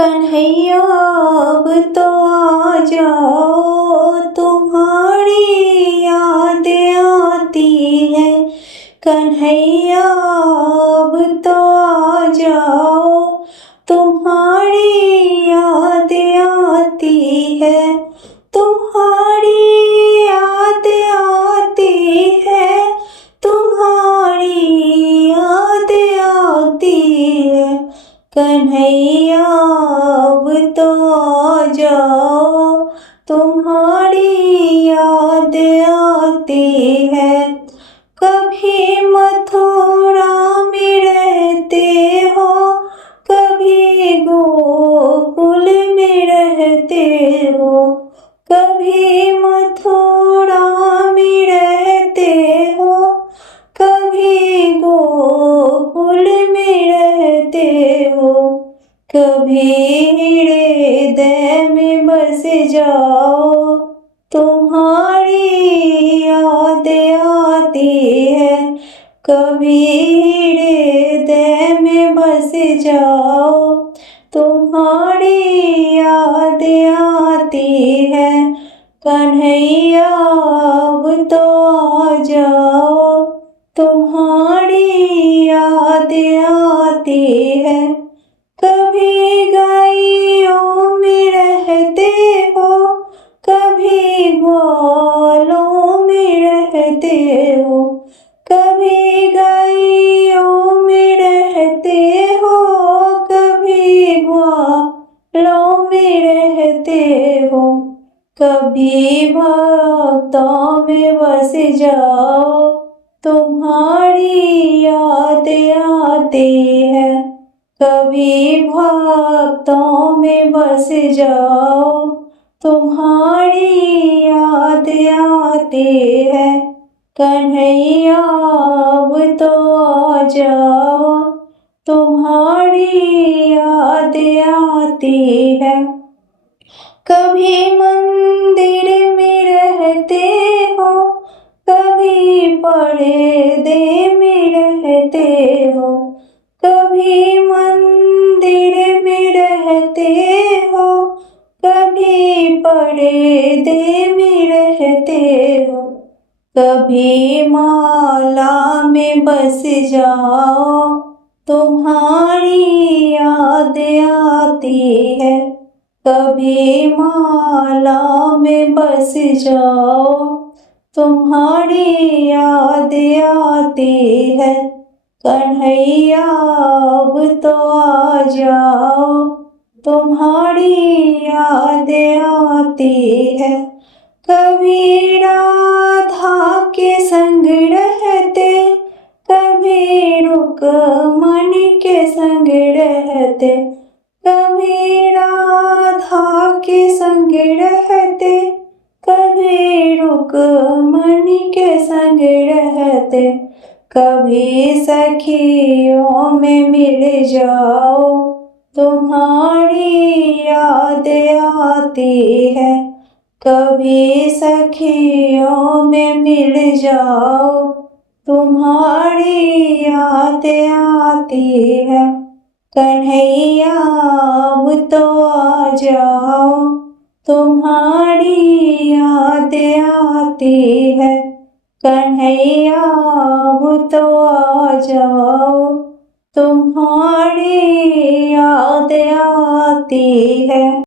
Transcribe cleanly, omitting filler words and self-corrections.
कन्हैया अब तो आ जाओ, तुम्हारी याद आती है। कन्हैया अब तो आ जाओ, तुम्हारी याद आती है। तुम्हारी याद आती है, तुम्हारी याद आती है। कन्हैया अब तो आ जाओ, तुम्हारी याद आती है। कभी मथुरा में रहते हो, कभी गोकुल में रहते हो। कभी मथुरा में रहते हो, कभी गोकुल में रहते हो। कभी हृदय में बस जाओ, तुम्हारी याद आती है। कभी हृदय में बस जाओ, तुम्हारी याद आती है। कन्हैया अब तो आ जाओ, तुम्हारी याद आती है। कभी गायों में रहते हो, कभी ग्वालों में रहते हो। कभी गायों में रहते हो, कभी ग्वालों में रहते हो। कभी भक्तों में बस जाओ, तुम्हारी याद आती है। कभी भक्तों में बस जाओ, तुम्हारी याद आती है। कन्हैया अब तो आ जाओ, तुम्हारी याद आती है। कभी मंदिर में रहते हो, कभी पर्दे में रहते हो। कभी मंदिर में रहते हो, कभी पर्दे में रहते हो। कभी माला में बस जाओ, तुम्हारी याद आती है। कभी माला में बस जाओ, तुम्हारी याद आती है। कन्हैया अब तो आ जाओ, तुम्हारी याद आती है। कभी राधा के संग रहते, कभी रुक्मणी के संग रहते। कभी राधा के संग रहते, कभी रुक्मणी के संग रहते। कभी सखियों में मिल जाओ, तुम्हारी याद आती है। कभी सखियों में मिल जाओ, तुम्हारी याद आती है। कन्हैया अब तो आ जाओ, तुम्हारी याद आती है। कन्हैया अब तो आ जाओ, तुम्हारी याद आती है।